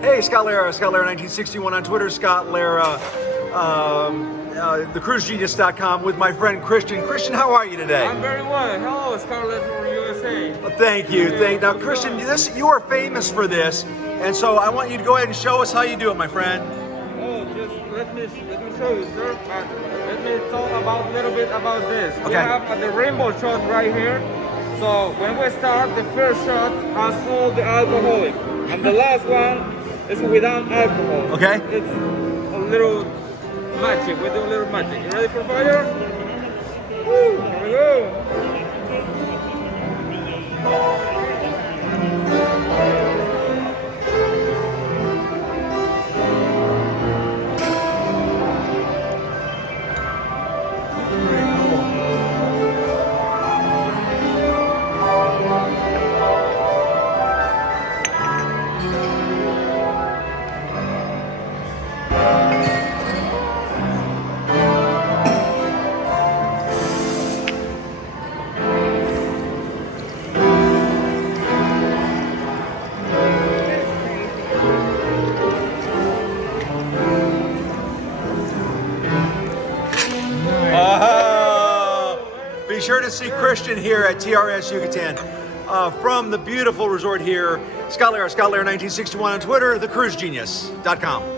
Hey, Scott Lara 1961 on Twitter, Scott Lara, thecruisegenius.com with my friend Christian. Christian, how are you today? I'm very well. Hello, Scarlett from USA. Well, thank you. Now, Christian, you are famous for this, and so I want you to go ahead and show us how you do it, my friend. Oh, just let me show you, sir. Let me talk a little bit about this. Okay. We have the rainbow shot right here. So when we start, the first shot has all the alcoholic, and the last one is without alcohol. Okay. It's a little magic. We do a little magic. You ready for fire? Woo! Here we go. Be sure to see Christian here at TRS Yucatán from the beautiful resort here. Scott Lara 1961 on Twitter, thecruisegenius.com.